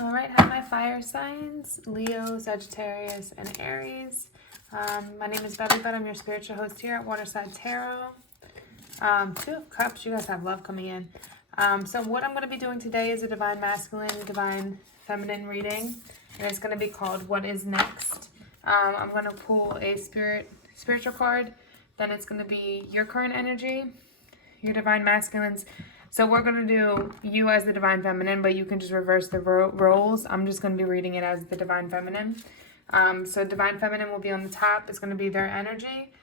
All right, have my fire signs, Leo, Sagittarius, and Aries. My name is bevybud. I'm your spiritual host here at Waterside Tarot. Two of Cups, you guys have love coming in. So what I'm going to be doing today is a Divine Masculine, Divine Feminine reading. And it's going to be called What is Next? I'm going to pull a spiritual card. Then it's going to be your current energy, your Divine Masculines. So we're going to do you as the Divine Feminine, but you can just reverse the roles. I'm just going to be reading it as the Divine Feminine. So Divine Feminine will be on the top. It's going to be their energy,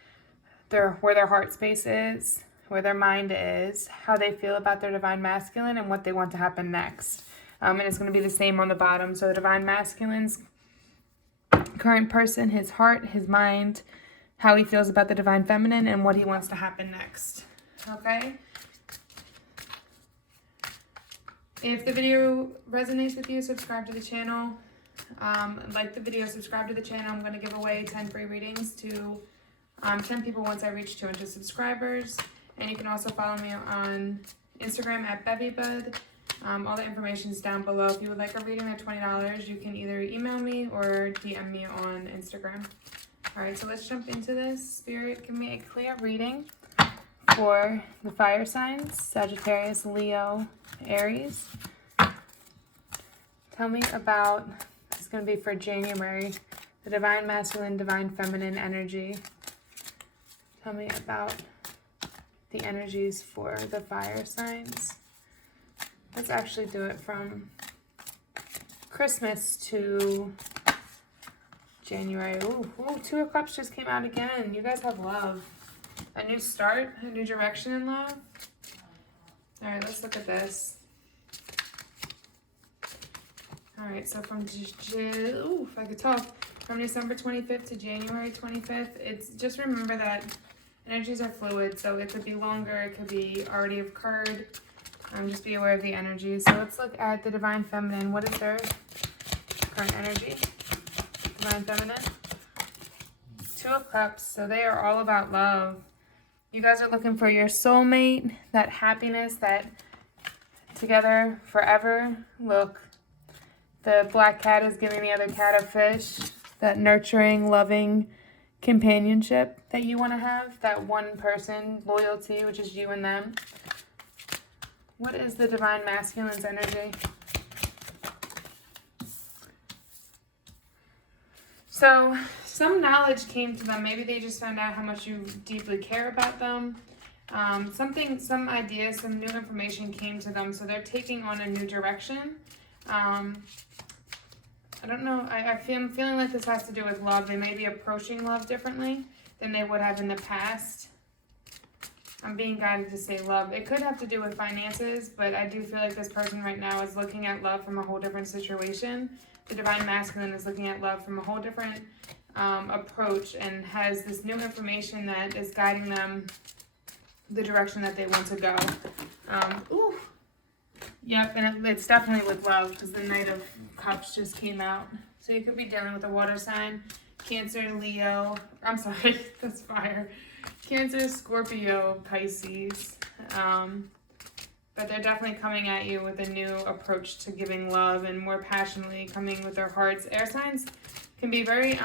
where their heart space is, where their mind is, how they feel about their Divine Masculine, and what they want to happen next. And it's going to be the same on the bottom. So the Divine Masculine's current person, his heart, his mind, how he feels about the Divine Feminine, and what he wants to happen next. Okay? If the video resonates with you, subscribe to the channel. Like the video, subscribe to the channel. I'm going to give away 10 free readings to 10 people once I reach 200 subscribers. And you can also follow me on Instagram at bevybud. All the information is down below. If you would like a reading at $20, you can either email me or DM me on Instagram. All right, so let's jump into this. Spirit, give me a clear reading for the fire signs, Sagittarius, Leo, Aries. Tell me about, this is going to be for January, the Divine Masculine, Divine Feminine energy. Tell me about the energies for the fire signs. Let's actually do it from Christmas to January. Ooh, Two of Cups just came out again. You guys have love. A new start, a new direction in love. All right, let's look at this. All right, so from if I could talk, from December 25th to January 25th, it's just remember that energies are fluid, so it could be longer, it could be already occurred. Just be aware of the energies. So let's look at the Divine Feminine. What is their current energy? Divine Feminine. Two of Cups, so they are all about love. You guys are looking for your soulmate, that happiness, that together forever. Look, the black cat is giving the other cat a fish. That nurturing, loving companionship that you want to have. That one person, loyalty, which is you and them. What is the Divine Masculine's energy? So some knowledge came to them. Maybe they just found out how much you deeply care about them. Some ideas, some new information came to them. So they're taking on a new direction. I don't know. I'm feeling like this has to do with love. They may be approaching love differently than they would have in the past. I'm being guided to say love. It could have to do with finances, but I do feel like this person right now is looking at love from a whole different situation. The Divine Masculine is looking at love from a whole different approach and has this new information that is guiding them the direction that they want to go. Yep, and it's definitely with love because the Knight of Cups just came out. So you could be dealing with a water sign, Cancer, Leo. I'm sorry, that's fire. Cancer, Scorpio, Pisces. But they're definitely coming at you with a new approach to giving love and more passionately coming with their hearts. Air signs can be very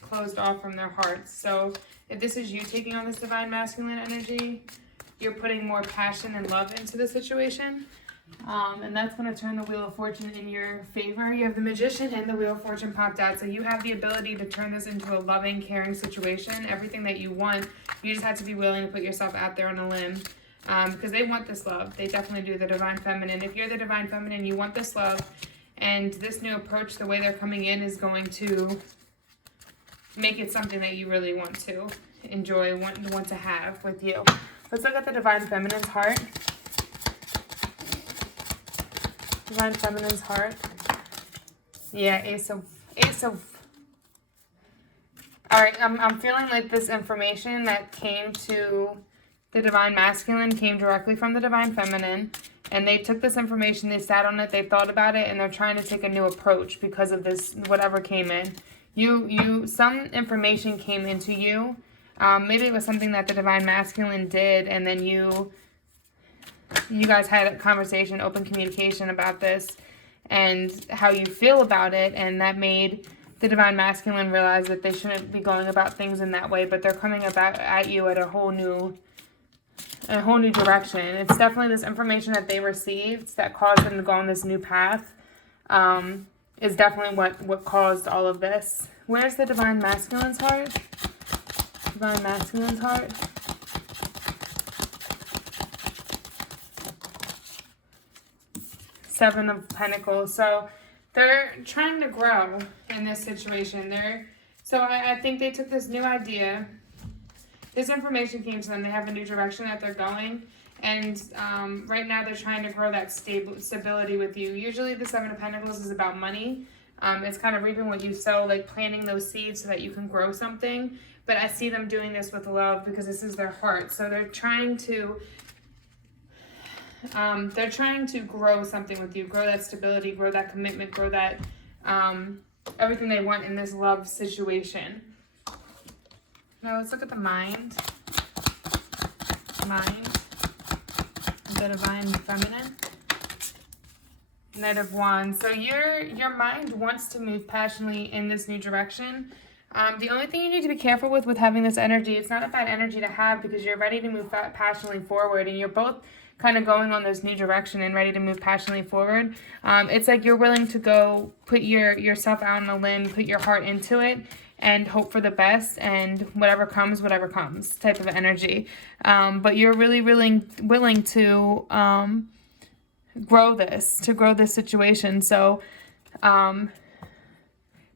closed off from their hearts. So if this is you taking on this Divine Masculine energy, you're putting more passion and love into the situation. And that's going to turn the Wheel of Fortune in your favor. You have the Magician and the Wheel of Fortune popped out. So you have the ability to turn this into a loving, caring situation. Everything that you want, you just have to be willing to put yourself out there on a limb. Because they want this love. They definitely do, the Divine Feminine. If you're the Divine Feminine, you want this love. And this new approach, the way they're coming in, is going to make it something that you really want to enjoy, want to have with you. Let's look at the Divine Feminine's heart. Divine Feminine's heart. Yeah, Ace of. All right, I'm feeling like this information that came to the Divine Masculine came directly from the Divine Feminine, and they took this information, they sat on it, they thought about it, and they're trying to take a new approach because of this, whatever came in. Some information came into you. Maybe it was something that the Divine Masculine did, and then you guys had a conversation, open communication about this, and how you feel about it, and that made the divine masculine realize that they shouldn't be going about things in that way, but they're coming about at you at a whole new direction. It's definitely this information that they received that caused them to go on this new path, is definitely what caused all of this. Where's the divine masculine's heart? Divine masculine's heart. Seven of Pentacles. So they're trying to grow in this situation. I think they took this new idea. This information came to them. They have a new direction that they're going. And right now they're trying to grow that stability with you. Usually the Seven of Pentacles is about money. It's kind of reaping what you sow, like planting those seeds so that you can grow something. But I see them doing this with love because this is their heart. So they're trying to grow something with you, grow that stability, grow that commitment, grow that everything they want in this love situation. Now let's look at the mind. The divine feminine. Knight of Wands. So your mind wants to move passionately in this new direction. The only thing you need to be careful with having this energy, it's not a bad energy to have because you're ready to move passionately forward, and you're both kind of going on this new direction and ready to move passionately forward. It's like you're willing to go put yourself out on a limb, put your heart into it, and hope for the best, and whatever comes type of energy. But you're really willing to grow this situation. So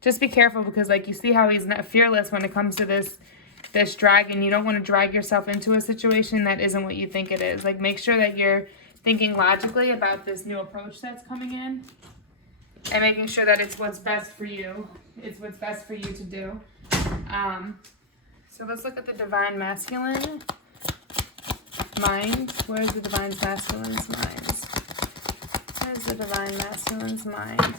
just be careful because like you see how he's not fearless when it comes to this dragon. You don't want to drag yourself into a situation that isn't what you think it is. Like make sure that you're thinking logically about this new approach that's coming in and making sure that it's what's best for you. It's what's best for you to do. So let's look at the divine masculine mind. Where's the divine masculine's mind? Where's the divine masculine's mind?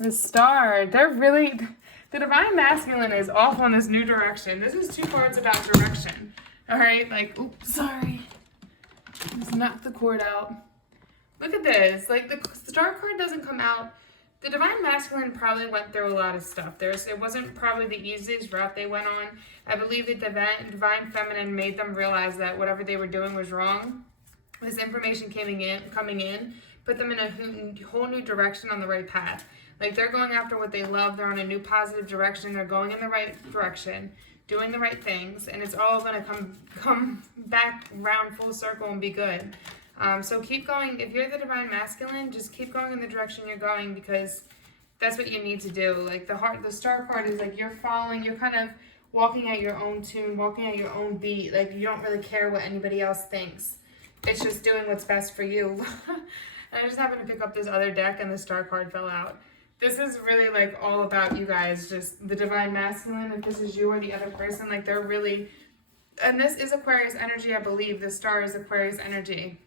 The Star. The divine masculine is off on this new direction. This is 2 cards about direction. All right, like, oops, sorry. Just knocked the cord out. Look at this. Like, the Star card doesn't come out. The divine masculine probably went through a lot of stuff. It wasn't probably the easiest route they went on. I believe the divine feminine made them realize that whatever they were doing was wrong. This information coming in, put them in a whole new direction on the right path. Like they're going after what they love. They're on a new positive direction. They're going in the right direction, doing the right things, and it's all going to come back round full circle and be good. So keep going. If you're the divine masculine, just keep going in the direction you're going because that's what you need to do. Like the Star card is like you're kind of walking at your own tune, walking at your own beat. Like you don't really care what anybody else thinks. It's just doing what's best for you. And I just happened to pick up this other deck and the Star card fell out. This is really like all about you guys, just the divine masculine. If this is you or the other person, like they're really, and this is Aquarius energy, I believe. The Star is Aquarius energy.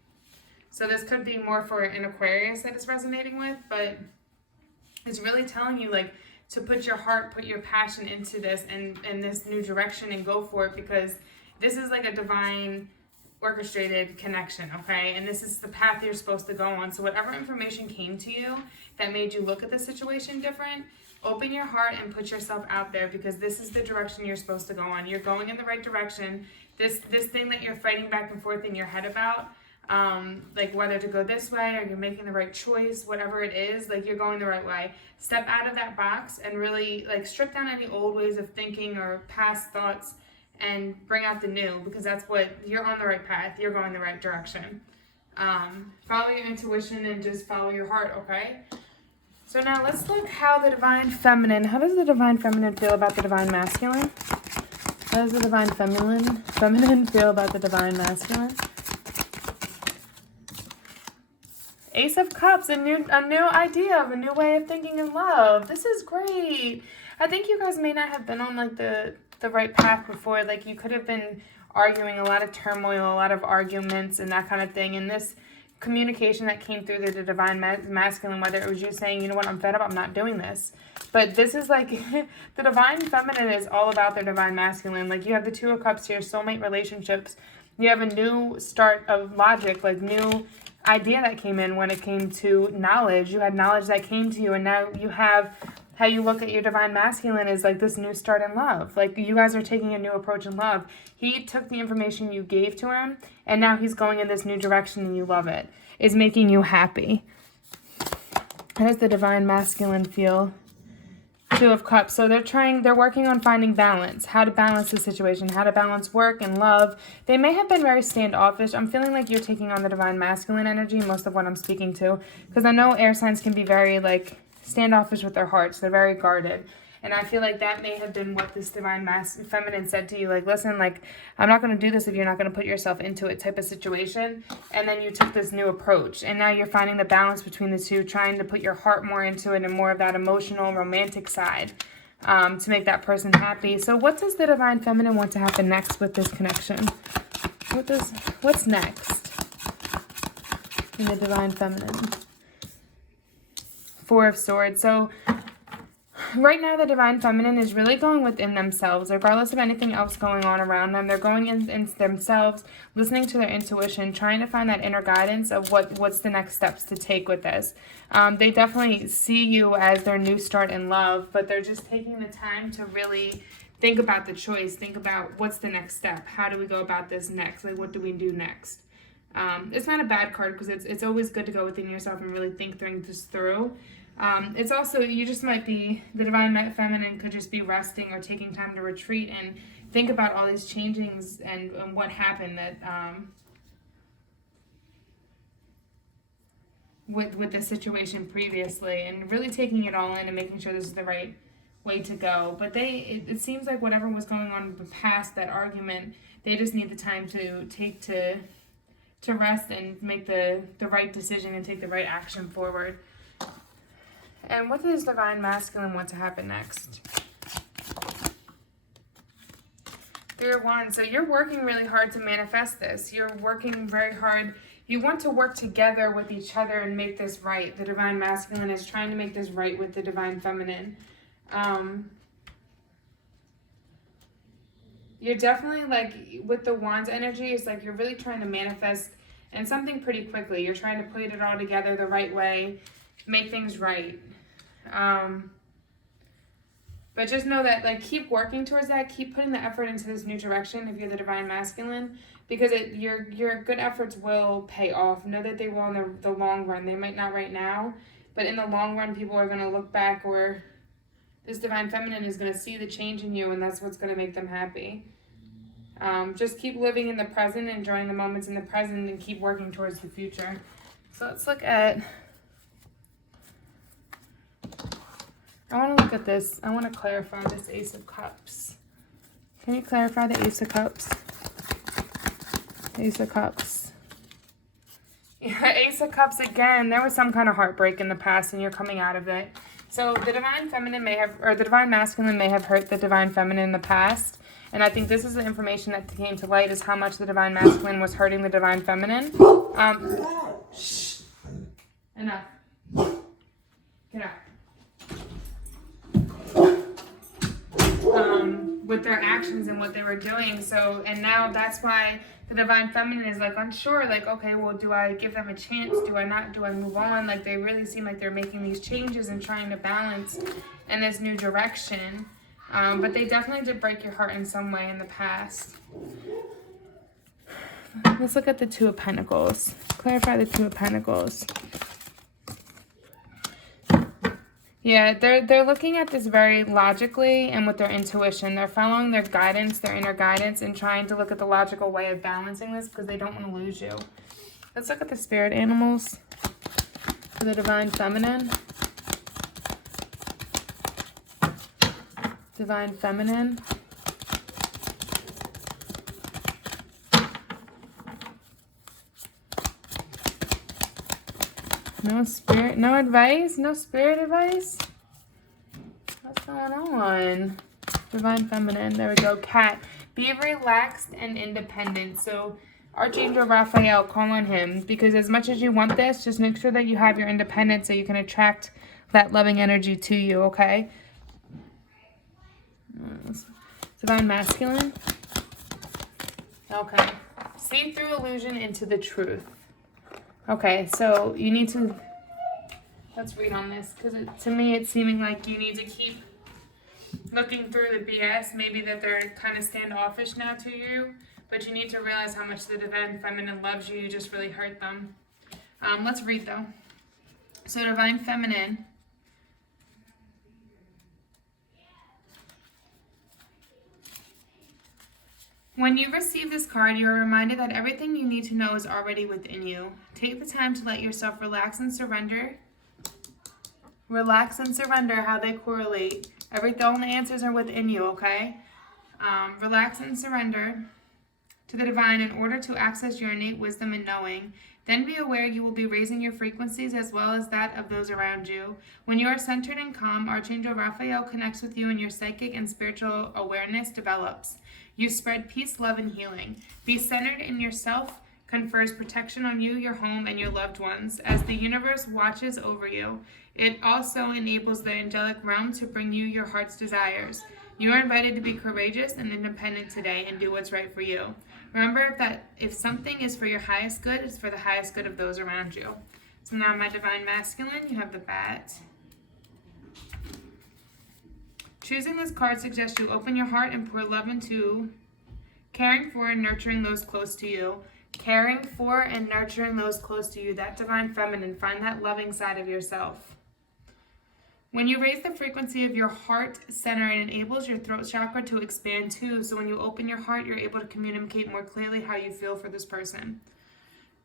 So this could be more for an Aquarius that it's resonating with, but it's really telling you like to put your heart, put your passion into this and this new direction and go for it because this is like a divine orchestrated connection, okay? And this is the path you're supposed to go on. So whatever information came to you that made you look at the situation different, open your heart and put yourself out there because this is the direction you're supposed to go on. You're going in the right direction. This thing that you're fighting back and forth in your head about, like whether to go this way or you're making the right choice, whatever it is, like you're going the right way. Step out of that box and really like strip down any old ways of thinking or past thoughts and bring out the new because that's what you're on the right path. You're going the right direction. Follow your intuition and just follow your heart, okay? So now let's look how the divine feminine, how does the divine feminine feel about the divine masculine? How does the divine feminine feel about the divine masculine? Ace of Cups, a new idea of a new way of thinking in love. This is great. I think you guys may not have been on like the right path before. Like you could have been arguing, a lot of turmoil, a lot of arguments and that kind of thing. And this communication that came through the divine masculine, whether it was you saying, you know what, I'm fed up, I'm not doing this. But this is like, the divine feminine is all about their divine masculine. Like you have the Two of Cups here, soulmate relationships. You have a new start of logic, like new idea that came in when it came to knowledge. You had knowledge that came to you, and now you have how you look at your divine masculine is like this new start in love. Like you guys are taking a new approach in love. He took the information you gave to him, and now he's going in this new direction, and you love it. It's making you happy. How does the divine masculine feel? Two of Cups. So they're working on finding balance, how to balance the situation, how to balance work and love. They may have been very standoffish. I'm feeling like you're taking on the divine masculine energy, most of what I'm speaking to, because I know air signs can be very like standoffish with their hearts. They're very guarded. And I feel like that may have been what this divine feminine said to you. Like, listen, like, I'm not going to do this if you're not going to put yourself into it type of situation. And then you took this new approach. And now you're finding the balance between the two, trying to put your heart more into it and more of that emotional, romantic side to make that person happy. So what does the divine feminine want to happen next with this connection? What's next in the divine feminine? Four of Swords. So right now, the divine feminine is really going within themselves, regardless of anything else going on around them. They're going in themselves, listening to their intuition, trying to find that inner guidance of what's the next steps to take with this. They definitely see you as their new start in love, but they're just taking the time to really think about the choice, think about what's the next step. How do we go about this next? Like, what do we do next? It's not a bad card because it's always good to go within yourself and really think things through. It's also, you just might be, the divine feminine could just be resting or taking time to retreat and think about all these changings and what happened that with the situation previously, and really taking it all in and making sure this is the right way to go. But it seems like whatever was going on past that argument, they just need the time to take to rest and make the right decision and take the right action forward. And what does divine masculine want to happen next? Three of Wands. So you're working really hard to manifest this. You're working very hard. You want to work together with each other and make this right. The divine masculine is trying to make this right with the divine feminine. You're definitely like, with the Wands energy, it's like you're really trying to manifest and something pretty quickly. You're trying to put it all together the right way, make things right. But just know that, like, keep working towards that. Keep putting the effort into this new direction if you're the divine masculine, because your good efforts will pay off. Know that they will in the long run. They might not right now, but in the long run, people are going to look back, or this divine feminine is going to see the change in you, and that's what's going to make them happy. Just keep living in the present, enjoying the moments in the present, and keep working towards the future. So let's look at... I want to look at this. I want to clarify this Ace of Cups. Can you clarify the Ace of Cups? Ace of Cups. Yeah, Ace of Cups again. There was some kind of heartbreak in the past and you're coming out of it. So the divine feminine may have, or the divine masculine may have hurt the divine feminine in the past. And I think this is the information that came to light, is how much the divine masculine was hurting the divine feminine. Shh. Enough. Get out. With their actions and what they were doing. So, and now that's why the divine feminine is like unsure, like, okay, well, do I give them a chance? Do I not? Do I move on? Like, they really seem like they're making these changes and trying to balance in this new direction. But they definitely did break your heart in some way in the past. Let's look at the Two of Pentacles. Clarify the Two of Pentacles. Yeah, they're looking at this very logically and with their intuition. They're following their guidance, their inner guidance, and trying to look at the logical way of balancing this because they don't want to lose you. Let's look at the spirit animals for the divine feminine. Divine feminine. No spirit, no advice? No spirit advice? What's going on? Divine feminine, there we go. Cat, be relaxed and independent. So Archangel Raphael, call on him, because as much as you want this, just make sure that you have your independence so you can attract that loving energy to you, okay? Divine masculine. Okay. See through illusion into the truth. Okay, so you need to, let's read on this, because to me it's seeming like you need to keep looking through the BS, maybe that they're kind of standoffish now to you, but you need to realize how much the Divine Feminine loves you. You just really hurt them. Let's read though. So Divine Feminine. When you receive this card, you are reminded that everything you need to know is already within you. Take the time to let yourself relax and surrender. Relax and surrender how they correlate. All the answers are within you, okay? Relax and surrender to the divine in order to access your innate wisdom and knowing. Then be aware you will be raising your frequencies as well as that of those around you. When you are centered and calm, Archangel Raphael connects with you and your psychic and spiritual awareness develops. You spread peace, love, and healing. Be centered in yourself confers protection on you, your home, and your loved ones as the universe watches over you. It also enables the angelic realm to bring you your heart's desires. You are invited to be courageous and independent today and do what's right for you. Remember that if something is for your highest good, it's for the highest good of those around you. So now my Divine Masculine, you have the Bat. Choosing this card suggests you open your heart and pour love into caring for and nurturing those close to you. Caring for and nurturing those close to you, that Divine Feminine, find that loving side of yourself. When you raise the frequency of your heart center, it enables your throat chakra to expand too. So when you open your heart, you're able to communicate more clearly how you feel for this person.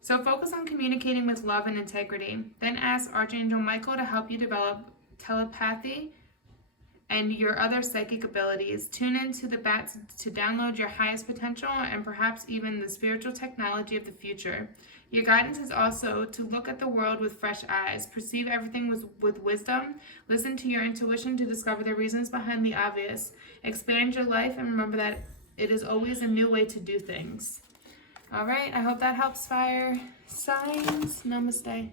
So focus on communicating with love and integrity. Then ask Archangel Michael to help you develop telepathy and your other psychic abilities. Tune into the Bat to download your highest potential and perhaps even the spiritual technology of the future. Your guidance is also to look at the world with fresh eyes, perceive everything with wisdom, listen to your intuition to discover the reasons behind the obvious, expand your life, and remember that it is always a new way to do things. All right, I hope that helps, fire signs. Namaste.